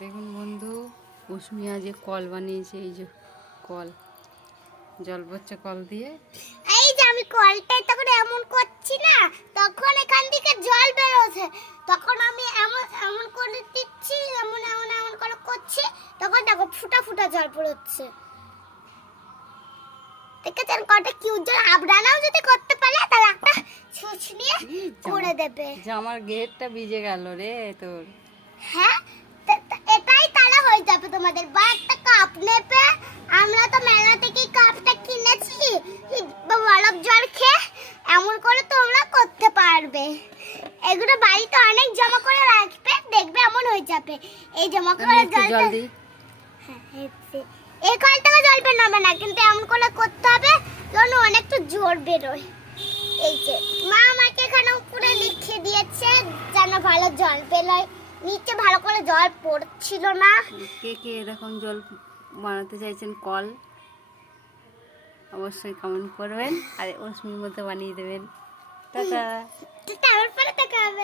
দেখুন বন্ধু, উসমিয়া যে কল বানিয়েছে, এই যে কল, জল পড়ছে কল দিয়ে। এই যে আমি কলটাই তখন এমন করছি না, তখন এখান থেকে জল বেরোছে, তখন আমি এমন এমন করে দিচ্ছি, এমন এমন এমন করে করছি, তখন দেখো ফুটা ফুটা জল পড়ছে। দেখেছেন কলটা কি উজ্জ্বল। আপনারাও যদি করতে পারে তাহলে একটা ছুঁচ নিয়ে করে দেবে। যে আমার গেটটা ভিজে গেল রে তোর। হ্যাঁ, এটাই তাহলে হয়ে যাবে তোমাদের। বা একটা কাপ নেবে, আমরা তো মেলা থেকে কাপটা কিনেছি, বরফ জল খেয়ে এমন করে তোমরা করতে পারবে। এগুলো বাড়িতে অনেক জমা করে রাখবে, দেখবে এমন হয়ে যাবে। এই জমা করে জল দিই। এই কলটাকে জল বেরোবে না, কিন্তু এমন করে করতে হবে যেন অনেকটা জোর বেরোয়। এই যে মা আমাকে এখানে উপরে লিখে দিয়েছে যেন ভালো জল বেরোয়, নিচে ভালো করে জল পড়ছিল না। কে কে এরকম জল বানাতে চাইছেন কল, অবশ্যই কমেন্ট করবেন আর উসমির মতো বানিয়ে দেবেন। টাটা। তারপরে দেখা হবে।